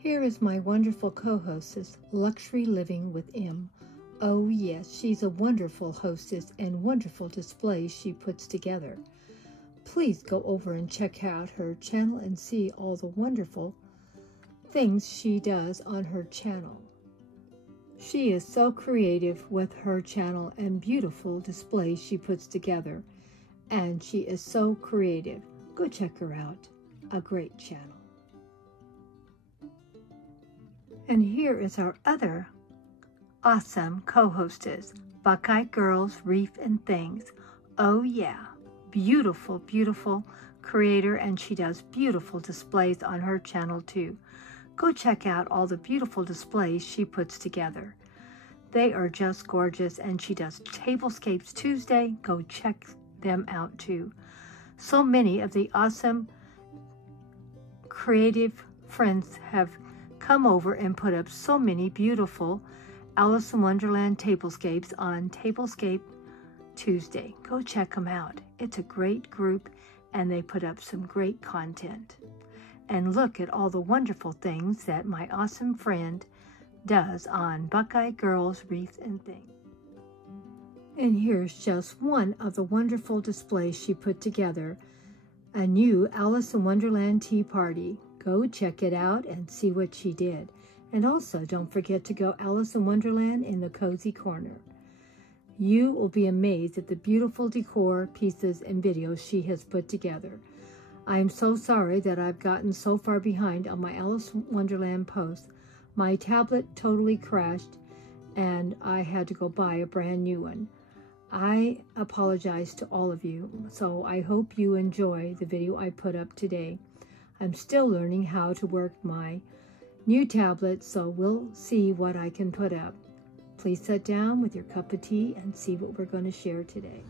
Here is my wonderful co-hostess, Luxury Living with M. Oh yes, she's a wonderful hostess and wonderful displays she puts together. Please go over and check out her channel and see all the wonderful things she does on her channel. She is so creative with her channel and beautiful displays she puts together. And she is so creative. Go check her out. A great channel. And here is our other awesome co-hostess, Buckeye Girls, Wreath and Things. Oh yeah, beautiful, beautiful creator, and she does beautiful displays on her channel too. Go check out all the beautiful displays she puts together. They are just gorgeous, and she does Tablescapes Tuesday. Go check them out too. So many of the awesome creative friends have come over and put up so many beautiful Alice in Wonderland tablescapes on Tablescape Tuesday. Go check them out. It's a great group, and they put up some great content. And look at all the wonderful things that my awesome friend does on Buckeye Girls, Wreath and Things. And here's just one of the wonderful displays she put together, a new Alice in Wonderland Tea Party. Go check it out and see what she did. And also, don't forget to go Alice in Wonderland in the Cozy Corner. You will be amazed at the beautiful decor pieces and videos she has put together. I am so sorry that I've gotten so far behind on my Alice in Wonderland posts. My tablet totally crashed, and I had to go buy a brand new one. I apologize to all of you, so I hope you enjoy the video I put up today. I'm still learning how to work my new tablet, so we'll see what I can put up. Please sit down with your cup of tea and see what we're going to share today.